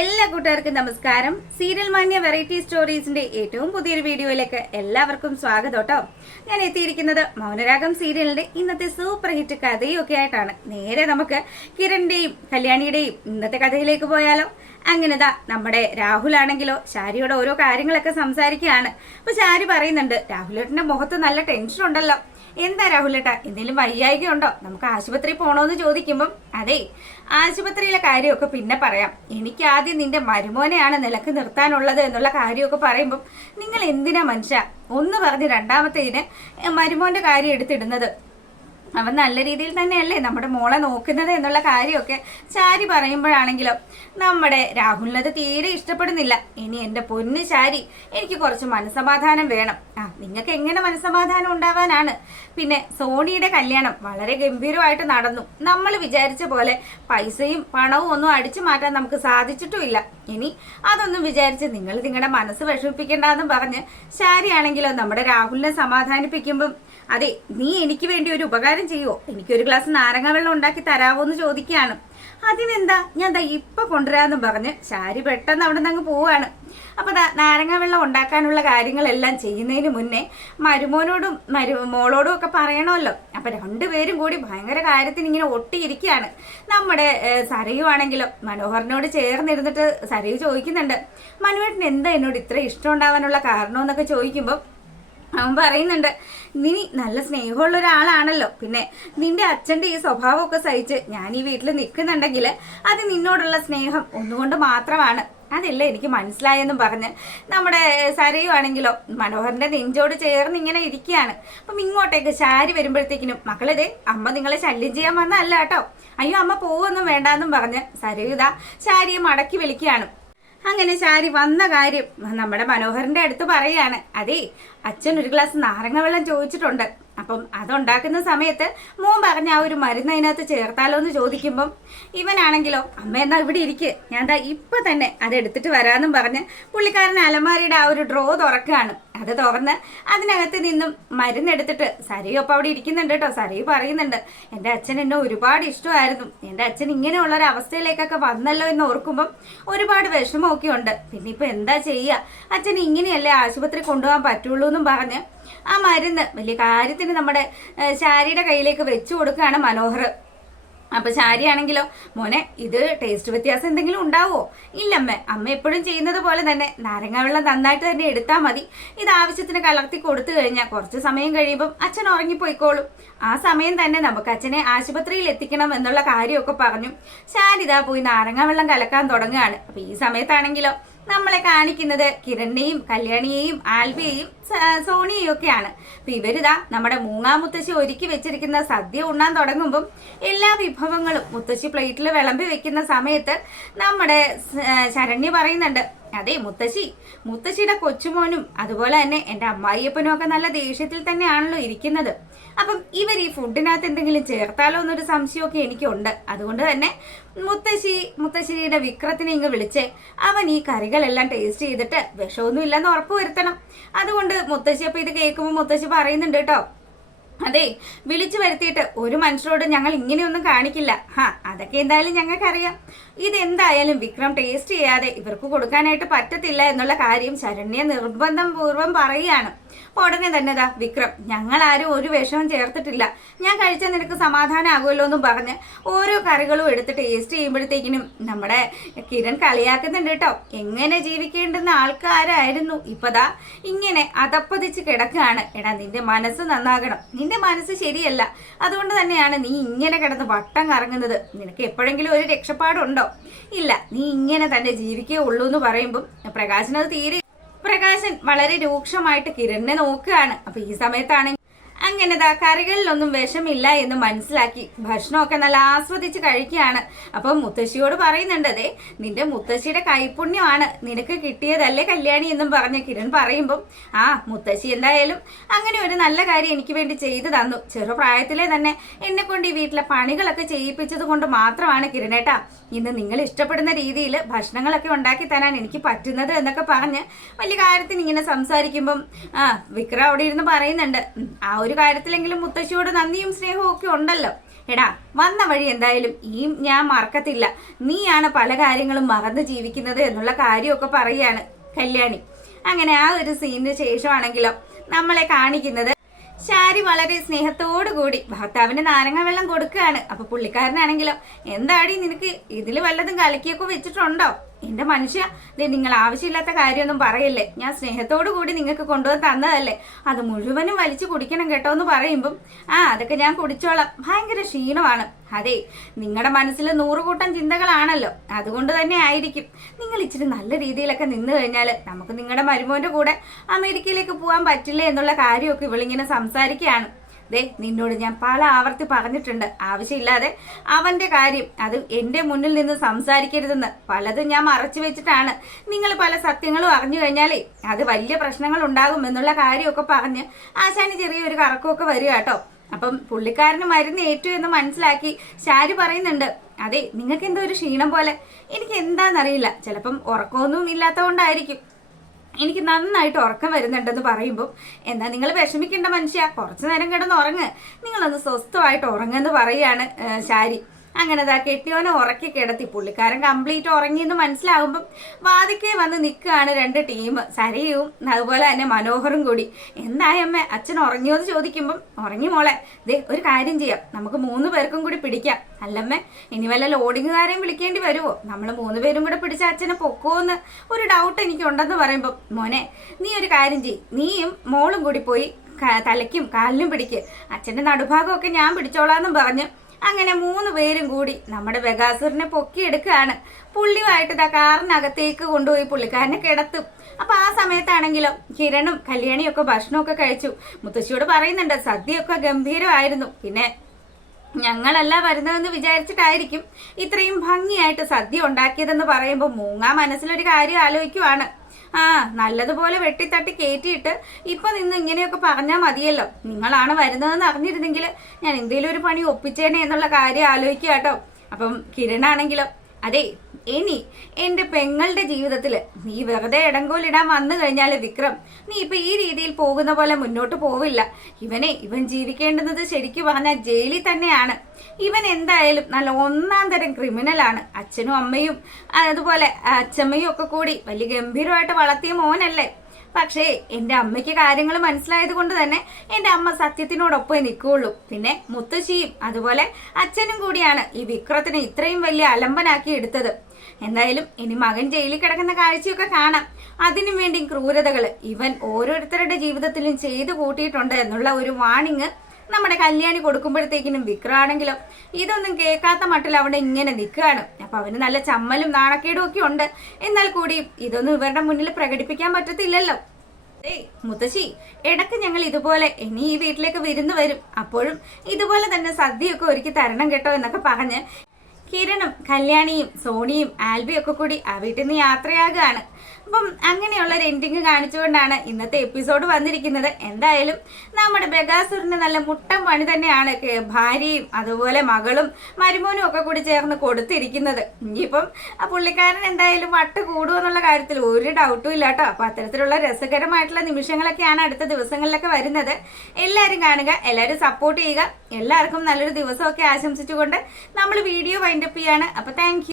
എല്ലാ കൂട്ടുകാർക്കും നമസ്കാരം. സീരിയൽ മാന്യ വെറൈറ്റി സ്റ്റോറീസിന്റെ ഏറ്റവും പുതിയൊരു വീഡിയോയിലേക്ക് എല്ലാവർക്കും സ്വാഗതം കേട്ടോ. ഞാൻ എത്തിയിരിക്കുന്നത് മൗനരാഗം സീരിയലിന്റെ ഇന്നത്തെ സൂപ്പർ ഹിറ്റ് കഥയൊക്കെ ആയിട്ടാണ്. നേരെ നമുക്ക് കിരണിന്റെയും കല്യാണിയുടെയും ഇന്നത്തെ കഥയിലേക്ക് പോയാലോ. അങ്ങനെതാ നമ്മുടെ രാഹുൽ ആണെങ്കിലോ ശാരിയോട് ഓരോ കാര്യങ്ങളൊക്കെ സംസാരിക്കുകയാണ്. അപ്പൊ ശാരി പറയുന്നുണ്ട്, രാഹുലേട്ടന്റെ മുഖത്ത് നല്ല ടെൻഷൻ ഉണ്ടല്ലോ. എന്താ രാഹുലേട്ടാ, എന്തെങ്കിലും വയ്യായിക ഉണ്ടോ? നമുക്ക് ആശുപത്രി പോണോന്ന് ചോദിക്കുമ്പം അതെ, ആശുപത്രിയിലെ കാര്യമൊക്കെ പിന്നെ പറയാം, എനിക്ക് ആദ്യം നിന്റെ മരുമോനെയാണ് നിലക്ക് നിർത്താനുള്ളത് എന്നുള്ള കാര്യമൊക്കെ പറയുമ്പം നിങ്ങൾ എന്തിനാ മനുഷ്യ ഒന്ന് പറഞ്ഞ് രണ്ടാമത്തേതിന് മരുമോന്റെ കാര്യം എടുത്തിടുന്നത്? അവൻ നല്ല രീതിയിൽ തന്നെയല്ലേ നമ്മുടെ മോളെ നോക്കുന്നത് എന്നുള്ള കാര്യമൊക്കെ ശാരി പറയുമ്പോഴാണെങ്കിലോ നമ്മുടെ രാഹുലിനത് തീരെ ഇഷ്ടപ്പെടുന്നില്ല. ഇനി എന്റെ പൊന്ന് ശാരി, എനിക്ക് കുറച്ച് മനസ്സമാധാനം വേണം. നിങ്ങൾക്ക് എങ്ങനെ മനസ്സമാധാനം ഉണ്ടാവാനാണ്? പിന്നെ സോണിയുടെ കല്യാണം വളരെ ഗംഭീരമായിട്ട് നടന്നു. നമ്മൾ വിചാരിച്ച പോലെ പൈസയും പണവും ഒന്നും അടിച്ചു മാറ്റാൻ നമുക്ക് സാധിച്ചിട്ടുമില്ല. ഇനി അതൊന്നും വിചാരിച്ച് നിങ്ങൾ നിങ്ങളുടെ മനസ്സ് വിഷമിപ്പിക്കേണ്ടെന്നും പറഞ്ഞ് ശാരിയാണെങ്കിലോ നമ്മുടെ രാഹുലിനെ സമാധാനിപ്പിക്കുമ്പം അതെ, നീ എനിക്ക് വേണ്ടി ഒരു ഉപകാരം ചെയ്യുമോ? എനിക്കൊരു ഗ്ലാസ് നാരങ്ങ വെള്ളം ഉണ്ടാക്കി തരാവോ എന്ന് ചോദിക്കുകയാണ്. അതിനെന്താ, ഞാൻ ദാ ഇപ്പൊ കൊണ്ടുവരാമെന്നും പറഞ്ഞ് ശാരി പെട്ടെന്ന് അവിടെ നിന്ന് അങ്ങ് പോവാണ്. അപ്പൊ നാരങ്ങ വെള്ളം ഉണ്ടാക്കാനുള്ള കാര്യങ്ങളെല്ലാം ചെയ്യുന്നതിന് മുന്നേ മരുമോനോടും മോളോടും ഒക്കെ പറയണമല്ലോ. അപ്പൊ രണ്ടുപേരും കൂടി ഭയങ്കര കാര്യത്തിന് ഇങ്ങനെ ഒട്ടിയിരിക്കുകയാണ്. നമ്മുടെ സരയുവാണെങ്കിലോ മനോഹറിനോട് ചേർന്നിരുന്നിട്ട് സരയു ചോദിക്കുന്നുണ്ട്, മനുവേട്ടന് എന്താ എന്നോട് ഇത്ര ഇഷ്ടം ഉണ്ടാവാനുള്ള കാരണം എന്നൊക്കെ ചോദിക്കുമ്പോൾ അവൻ പറയുന്നുണ്ട്, നീ നല്ല സ്നേഹമുള്ള ഒരാളാണല്ലോ, പിന്നെ നിന്റെ അച്ഛന്റെ ഈ സ്വഭാവമൊക്കെ സഹിച്ച് ഞാൻ ഈ വീട്ടിൽ നിൽക്കുന്നുണ്ടെങ്കിൽ അത് നിന്നോടുള്ള സ്നേഹം ഒന്നുകൊണ്ട് മാത്രമാണ്. അതല്ല എനിക്ക് മനസ്സിലായെന്നും പറഞ്ഞ് നമ്മുടെ സരയുവാണെങ്കിലോ മനോഹറിന്റെ നെഞ്ചോട് ചേർന്ന് ഇങ്ങനെ ഇരിക്കുകയാണ്. അപ്പം ഇങ്ങോട്ടേക്ക് ശാരി വരുമ്പോഴത്തേക്കിനും മക്കളിതേ, അമ്മ നിങ്ങളെ ശല്യം ചെയ്യാൻ വന്നതല്ല കേട്ടോ, അയ്യോ അമ്മ പോവൊന്നും വേണ്ടാന്നും പറഞ്ഞ് സരയുത ശാരിയെ മടക്കി വിളിക്കുകയാണ്. അങ്ങനെ ശാരി വന്ന കാര്യം നമ്മുടെ മനോഹറിന്റെ അടുത്ത് പറയാണ്, അതെ അച്ഛൻ ഒരു ഗ്ലാസ് നാരങ്ങ വെള്ളം ചോദിച്ചിട്ടുണ്ട്, അപ്പം അതുണ്ടാക്കുന്ന സമയത്ത് മോൻ പറഞ്ഞ ആ ഒരു മരുന്ന് അതിനകത്ത് ചേർത്താലോ എന്ന് ചോദിക്കുമ്പം ഇവനാണെങ്കിലോ അമ്മ എന്നാ ഇവിടെ ഇരിക്ക്, ഞാൻ ദാ ഇപ്പൊ തന്നെ അത് എടുത്തിട്ട് വരാമെന്നും പറഞ്ഞ് പുള്ളിക്കാരൻ അലമാരിയുടെ ആ ഒരു ഡ്രോ തുറക്കുകയാണ്. അത് തുറന്ന് അതിനകത്ത് നിന്നും മരുന്നെടുത്തിട്ട് സരയൊപ്പം അവിടെ ഇരിക്കുന്നുണ്ട് കേട്ടോ. സരയു പറയുന്നുണ്ട്, എൻ്റെ അച്ഛൻ എന്നെ ഒരുപാട് ഇഷ്ടമായിരുന്നു, എൻ്റെ അച്ഛൻ ഇങ്ങനെയുള്ള ഒരു അവസ്ഥയിലേക്കൊക്കെ വന്നല്ലോ എന്ന് ഓർക്കുമ്പം ഒരുപാട് വിഷമമൊക്കെ ഉണ്ട്. പിന്നെ ഇപ്പൊ എന്താ ചെയ്യുക, അച്ഛൻ ഇങ്ങനെയല്ലേ ആശുപത്രി കൊണ്ടുപോകാൻ പറ്റുള്ളൂ എന്നും പറഞ്ഞ് ആ മരുന്ന് വലിയ കാര്യത്തിന് നമ്മുടെ ശാരിയുടെ കയ്യിലേക്ക് വെച്ചു കൊടുക്കുകയാണ് മനോഹർ. അപ്പൊ ശാരിയാണെങ്കിലോ, മോനെ ഇത് ടേസ്റ്റ് വ്യത്യാസം എന്തെങ്കിലും ഉണ്ടാവോ? ഇല്ലമ്മേ, അമ്മ എപ്പോഴും ചെയ്യുന്നത് പോലെ തന്നെ നാരങ്ങ വെള്ളം നന്നായിട്ട് തന്നെ എടുത്താൽ മതി. ഇത് ആവശ്യത്തിന് കലർത്തി കൊടുത്തു കഴിഞ്ഞാൽ കുറച്ച് സമയം കഴിയുമ്പം അച്ഛൻ ഉറങ്ങിപ്പോയിക്കോളും. ആ സമയം തന്നെ നമുക്ക് അച്ഛനെ ആശുപത്രിയിൽ എത്തിക്കണം എന്നുള്ള കാര്യമൊക്കെ പറഞ്ഞു ശാരിത പോയി നാരങ്ങ വെള്ളം കലക്കാൻ തുടങ്ങുകയാണ്. അപ്പൊ ഈ സമയത്താണെങ്കിലോ നമ്മളെ കാണിക്കുന്നത് കിരണിനെയും കല്യാണിയെയും ആൽബിയെയും സോണിയെയും ഒക്കെയാണ്. അപ്പൊ ഇവരിതാ നമ്മുടെ മൂങ്ങാമുത്തശ്ശി ഒരുക്കി വെച്ചിരിക്കുന്ന സദ്യ ഉണ്ണാൻ തുടങ്ങുമ്പം എല്ലാ വിഭവങ്ങളും മുത്തശ്ശി പ്ലേറ്റിൽ വിളമ്പി വെക്കുന്ന സമയത്ത് നമ്മുടെ ശരണ്യ പറയുന്നുണ്ട്, അതെ മുത്തശ്ശിയുടെ കൊച്ചുമോനും അതുപോലെ തന്നെ എൻ്റെ അമ്മായിയപ്പനും ഒക്കെ നല്ല ദേഷ്യത്തിൽ തന്നെയാണല്ലോ ഇരിക്കുന്നത്. അപ്പം ഇവർ ഈ ഫുഡിനകത്ത് എന്തെങ്കിലും ചേർത്താലോ എന്നൊരു സംശയമൊക്കെ എനിക്കുണ്ട്. അതുകൊണ്ട് തന്നെ മുത്തശ്ശിയുടെ വിക്രത്തിനെ ഇങ്ങ് വിളിച്ചേ, അവൻ ഈ കറികളെല്ലാം ടേസ്റ്റ് ചെയ്തിട്ട് വിഷമൊന്നും ഇല്ലെന്ന് ഉറപ്പ് വരുത്തണം. അതുകൊണ്ട് മുത്തശ്ശി അപ്പൊ ഇത് കേൾക്കുമ്പോൾ മുത്തശ്ശി പറയുന്നുണ്ട് കേട്ടോ, അതെ വിളിച്ചു വരുത്തിയിട്ട് ഒരു മനുഷ്യരോട് ഞങ്ങൾ ഇങ്ങനെയൊന്നും കാണിക്കില്ല. അതൊക്കെ എന്തായാലും ഞങ്ങൾക്കറിയാം. ഇതെന്തായാലും വിക്രം ടേസ്റ്റ് ചെയ്യാതെ ഇവർക്ക് കൊടുക്കാനായിട്ട് പറ്റത്തില്ല എന്നുള്ള കാര്യം ശരണ്യ നിർബന്ധം പൂർവ്വം പറയുകയാണ്. ഉടനെ തന്നെ വിക്രം, ഞങ്ങൾ ആരും ഒരു വിഷമം ചേർത്തിട്ടില്ല, ഞാൻ കഴിച്ചാൽ നിനക്ക് സമാധാനമാകുമല്ലോ എന്നും പറഞ്ഞ് ഓരോ കറികളും എടുത്ത് ടേസ്റ്റ് ചെയ്യുമ്പോഴത്തേക്കിനും നമ്മുടെ കിരൺ കളിയാക്കുന്നുണ്ട് കേട്ടോ. എങ്ങനെ ജീവിക്കേണ്ടുന്ന ആൾക്കാരായിരുന്നു ഇപ്പതാ ഇങ്ങനെ അതപ്പതിച്ച് കിടക്കുകയാണ്. എടാ നിന്റെ മനസ്സ് നന്നാകണം, നിന്റെ മനസ്സ് ശരിയല്ല, അതുകൊണ്ട് തന്നെയാണ് നീ ഇങ്ങനെ കിടന്ന് വട്ടം കറങ്ങുന്നത്. നിനക്ക് എപ്പോഴെങ്കിലും ഒരു രക്ഷപ്പാടുണ്ടോ? ഇല്ല, നീ ഇങ്ങനെ തന്നെ ജീവിക്കേ ഉള്ളൂ എന്ന് പറയുമ്പം പ്രകാശൻ വളരെ രൂക്ഷമായിട്ട് കിരണിനെ നോക്കുകയാണ്. അപ്പൊ ഈ സമയത്താണെങ്കിൽ അങ്ങനെതാ കറികളിലൊന്നും വിഷമില്ല എന്ന് മനസ്സിലാക്കി ഭക്ഷണമൊക്കെ നല്ല ആസ്വദിച്ച് കഴിക്കുകയാണ്. അപ്പം മുത്തശ്ശിയോട് പറയുന്നുണ്ട്, അതെ നിന്റെ മുത്തശ്ശിയുടെ കൈപുണ്യമാണ് നിനക്ക് കിട്ടിയതല്ലേ കല്യാണി എന്നും പറഞ്ഞ കിരൺ പറയുമ്പം മുത്തശ്ശി എന്തായാലും അങ്ങനെ ഒരു നല്ല കാര്യം എനിക്ക് വേണ്ടി ചെയ്തു തന്നു. ചെറുപ്രായത്തിലെ തന്നെ എന്നെ കൊണ്ട് ഈ വീട്ടിലെ പണികളൊക്കെ ചെയ്യിപ്പിച്ചത് കൊണ്ട് മാത്രമാണ് കിരണേട്ടാ ഇന്ന് നിങ്ങൾ ഇഷ്ടപ്പെടുന്ന രീതിയിൽ ഭക്ഷണങ്ങളൊക്കെ ഉണ്ടാക്കി തരാൻ എനിക്ക് പറ്റുന്നത് എന്നൊക്കെ പറഞ്ഞ് വലിയ കാര്യത്തിന് ഇങ്ങനെ സംസാരിക്കുമ്പം വിക്രം അവിടെ ഇരുന്ന് പറയുന്നുണ്ട്, ആ ഒരു കാര്യത്തിലെങ്കിലും മുത്തശ്ശിയോട് നന്ദിയും സ്നേഹവും ഒക്കെ ഉണ്ടല്ലോ. എടാ വന്ന വഴി എന്തായാലും ഈ ഞാൻ മറക്കത്തില്ല, നീയാണ് പല കാര്യങ്ങളും മറന്ന് ജീവിക്കുന്നത് എന്നുള്ള കാര്യമൊക്കെ പറയാണ് കല്യാണി. അങ്ങനെ ആ ഒരു സീനിന് ശേഷമാണെങ്കിലോ നമ്മളെ കാണിക്കുന്നത് ശാരി വളരെ സ്നേഹത്തോടു കൂടി ഭർത്താവിന് നാരങ്ങ വെള്ളം കൊടുക്കുകയാണ്. അപ്പൊ പുള്ളിക്കാരനാണെങ്കിലോ എന്താടി നിനക്ക് ഇതിൽ വല്ലതും കലക്കിയൊക്കെ വെച്ചിട്ടുണ്ടോ? എന്റെ മനുഷ്യ, നിങ്ങൾ ആവശ്യമില്ലാത്ത കാര്യമൊന്നും പറയല്ലേ, ഞാൻ സ്നേഹത്തോടു കൂടി നിങ്ങൾക്ക് കൊണ്ടുവന്ന് തന്നതല്ലേ, അത് മുഴുവനും വലിച്ചു കുടിക്കണം കേട്ടോ എന്ന് പറയുമ്പം അതൊക്കെ ഞാൻ കുടിച്ചോളാം, ഭയങ്കര ക്ഷീണമാണ്. അതെ, നിങ്ങളുടെ മനസ്സിൽ 100 കൂട്ടം ചിന്തകളാണല്ലോ, അതുകൊണ്ട് തന്നെ ആയിരിക്കും. നിങ്ങൾ ഇച്ചിരി നല്ല രീതിയിലൊക്കെ നിന്ന് കഴിഞ്ഞാൽ നമുക്ക് നിങ്ങളുടെ മരുമോന്റെ കൂടെ അമേരിക്കയിലേക്ക് പോകാൻ പറ്റില്ലേ എന്നുള്ള കാര്യമൊക്കെ ഇവളിങ്ങനെ സംസാരിക്കുകയാണ്. നിന്നോട് ഞാൻ പല ആവർത്തി പറഞ്ഞിട്ടുണ്ട്, ആവശ്യമില്ലാതെ അവന്റെ കാര്യം അത് എന്റെ മുന്നിൽ നിന്ന് സംസാരിക്കരുതെന്ന്. പലതും ഞാൻ മറച്ചു വെച്ചിട്ടാണ്. നിങ്ങൾ പല സത്യങ്ങളും അറിഞ്ഞു കഴിഞ്ഞാലേ അത് വലിയ പ്രശ്നങ്ങൾ ഉണ്ടാകും എന്നുള്ള കാര്യമൊക്കെ പറഞ്ഞ് ആശാന് ചെറിയൊരു കറക്കമൊക്കെ വരിക കേട്ടോ. അപ്പം പുള്ളിക്കാരന് മരുന്ന് ഏറ്റു എന്ന് മനസ്സിലാക്കി ശാരി പറയുന്നുണ്ട്, അതെ നിങ്ങൾക്ക് എന്തോ ഒരു ക്ഷീണം പോലെ, എനിക്ക് എന്താണെന്നറിയില്ല, ചിലപ്പം ഉറക്കമൊന്നും ഇല്ലാത്തതുകൊണ്ടായിരിക്കും, എനിക്ക് നന്നായിട്ട് ഉറക്കം വരുന്നുണ്ടെന്ന് പറയുമ്പോൾ എന്നാ നിങ്ങൾ വിഷമിക്കേണ്ട മനുഷ്യ, കുറച്ചു നേരം കിടന്ന് ഉറങ്ങ്, നിങ്ങളൊന്ന് സ്വസ്ഥമായിട്ട് ഉറങ്ങെന്ന് പറയാണ് ശാരി. അങ്ങനെ കെട്ടിയോനെ ഉറക്കി കിടത്തി. പുള്ളിക്കാരൻ കംപ്ലീറ്റ് ഉറങ്ങിയെന്ന് മനസ്സിലാകുമ്പം വാതിക്കേ വന്ന് നിൽക്കുകയാണ് 2 ടീം, സരയും അതുപോലെ തന്നെ മനോഹറും കൂടി. എന്തായമ്മേ അച്ഛൻ ഉറങ്ങിയോ എന്ന് ചോദിക്കുമ്പം ഉറങ്ങി മോളെ, ഒരു കാര്യം ചെയ്യാം, നമുക്ക് 3 പേർക്കും കൂടി പിടിക്കാം. അല്ലമ്മേ ഇനി വല്ല ലോഡിങ്ങുകാരെയും വിളിക്കേണ്ടി വരുമോ? നമ്മൾ 3 പേരും കൂടെ പിടിച്ച അച്ഛനെ പൊക്കുമെന്ന് ഒരു ഡൗട്ട് എനിക്കുണ്ടെന്ന് പറയുമ്പം മോനെ നീ ഒരു കാര്യം ചെയ്യ്, നീയും മോളും കൂടി പോയി തലയ്ക്കും കാലിനും പിടിക്ക്, അച്ഛന്റെ നടുഭാഗമൊക്കെ ഞാൻ പിടിച്ചോളാന്നും പറഞ്ഞ് അങ്ങനെ 3 പേരും കൂടി നമ്മുടെ ബഗാസുറിനെ പൊക്കിയെടുക്കുകയാണ്. പുള്ളിയുമായിട്ട് കാറിനകത്തേക്ക് കൊണ്ടുപോയി പുള്ളിക്കാരനെ കിടത്തും. അപ്പൊ ആ സമയത്താണെങ്കിലും കിരണും കല്യാണിയും ഒക്കെ ഭക്ഷണമൊക്കെ കഴിച്ചു. മുത്തശ്ശിയോട് പറയുന്നുണ്ട് സദ്യയൊക്കെ ഗംഭീരമായിരുന്നു, പിന്നെ ഞങ്ങളല്ല വരുന്നതെന്ന് വിചാരിച്ചിട്ടായിരിക്കും ഇത്രയും ഭംഗിയായിട്ട് സദ്യ ഉണ്ടാക്കിയതെന്ന് പറയുമ്പോൾ മൂങ്ങ മനസ്സിലൊരു കാര്യം ആലോചിക്കുവാണ്. നല്ലതുപോലെ വെട്ടിത്തട്ടി കയറ്റിയിട്ട് ഇപ്പൊ നിന്ന് ഇങ്ങനെയൊക്കെ പറഞ്ഞാൽ മതിയല്ലോ, നിങ്ങളാണ് വരുന്നതെന്ന് അറിഞ്ഞിരുന്നെങ്കിൽ ഞാൻ എന്തേലും ഒരു പണി ഒപ്പിച്ചേനെ എന്നുള്ള കാര്യം ആലോചിക്കുക കേട്ടോ. അപ്പം കിരണാണെങ്കിലോ അതെ ഇനി എന്റെ പെങ്ങളുടെ ജീവിതത്തില് നീ വെറുതെ ഇടങ്കോലിടാൻ വന്നു കഴിഞ്ഞാല് വിക്രം, നീ ഇപ്പൊ ഈ രീതിയിൽ പോകുന്ന പോലെ മുന്നോട്ട് പോവില്ല. ഇവൻ ജീവിക്കേണ്ടുന്നത് ശരിക്കും പറഞ്ഞാൽ ജയിലിൽ തന്നെയാണ്. ഇവൻ എന്തായാലും നല്ല 1-ാം തരം ക്രിമിനലാണ്. അച്ഛനും അമ്മയും അതുപോലെ അച്ഛമ്മയും ഒക്കെ കൂടി വലിയ ഗംഭീരമായിട്ട് വളർത്തിയ മോനല്ലേ. പക്ഷേ എന്റെ അമ്മയ്ക്ക് കാര്യങ്ങൾ മനസ്സിലായത് കൊണ്ട് തന്നെ എന്റെ അമ്മ സത്യത്തിനോടൊപ്പം നിൽക്കുകയുള്ളൂ. പിന്നെ മുത്തശ്ശിയും അതുപോലെ അച്ഛനും കൂടിയാണ് ഈ വിക്രത്തിനെ ഇത്രയും വലിയ അലമ്പനാക്കി എടുത്തത്. എന്തായാലും ഇനി മകൻ ജയിലിൽ കിടക്കുന്ന കാഴ്ചയൊക്കെ കാണാം. അതിനു വേണ്ടി ക്രൂരതകൾ ഇവൻ ഓരോരുത്തരുടെ ജീവിതത്തിലും ചെയ്തു കൂട്ടിയിട്ടുണ്ട് എന്നുള്ള ഒരു വാണിങ് നമ്മുടെ കല്യാണി കൊടുക്കുമ്പോഴത്തേക്കിനും വിക്രമാണെങ്കിലും ഇതൊന്നും കേൾക്കാത്ത മട്ടിൽ അവിടെ ഇങ്ങനെ നിൽക്കുകയാണ്. അപ്പൊ അവന് നല്ല ചമ്മലും നാണക്കേടും ഒക്കെ ഉണ്ട്. എന്നാൽ കൂടിയും ഇതൊന്നും ഇവരുടെ മുന്നിൽ പ്രകടിപ്പിക്കാൻ പറ്റത്തില്ലല്ലോ. മുത്തശ്ശി ഇടക്ക് ഞങ്ങൾ ഇതുപോലെ ഇനി ഈ വീട്ടിലേക്ക് വിരുന്ന് വരും, അപ്പോഴും ഇതുപോലെ തന്നെ സദ്യയൊക്കെ ഒരുക്കി തരണം കേട്ടോ എന്നൊക്കെ പറഞ്ഞ് കിരണും കല്യാണിയും സോണിയും ആൽബിയും ഒക്കെ കൂടി ആ വീട്ടിൽ നിന്ന് യാത്രയാകുകയാണ്. അപ്പം അങ്ങനെയുള്ള ഒരു എൻഡിങ് കാണിച്ചുകൊണ്ടാണ് ഇന്നത്തെ എപ്പിസോഡ് വന്നിരിക്കുന്നത്. എന്തായാലും നമ്മുടെ ബഗാസുറിന് നല്ല മുട്ടൻ പണി തന്നെയാണ് ഭാര്യയും അതുപോലെ മകളും മരുമോനും ഒക്കെ കൂടി ചേർന്ന് കൊടുത്തിരിക്കുന്നത്. ഇനിയിപ്പം ആ പുള്ളിക്കാരൻ എന്തായാലും വട്ട് കൂടുമെന്നുള്ള കാര്യത്തിൽ ഒരു ഡൗട്ടും ഇല്ല കേട്ടോ. അപ്പൊ അത്തരത്തിലുള്ള രസകരമായിട്ടുള്ള നിമിഷങ്ങളൊക്കെയാണ് അടുത്ത ദിവസങ്ങളിലൊക്കെ വരുന്നത്. എല്ലാവരും കാണുക, എല്ലാവരും സപ്പോർട്ട് ചെയ്യുക. എല്ലാവർക്കും നല്ലൊരു ദിവസമൊക്കെ ആശംസിച്ചുകൊണ്ട് നമ്മൾ വീഡിയോ വൈൻഡപ്പ് ചെയ്യാണ്. അപ്പൊ താങ്ക് യു.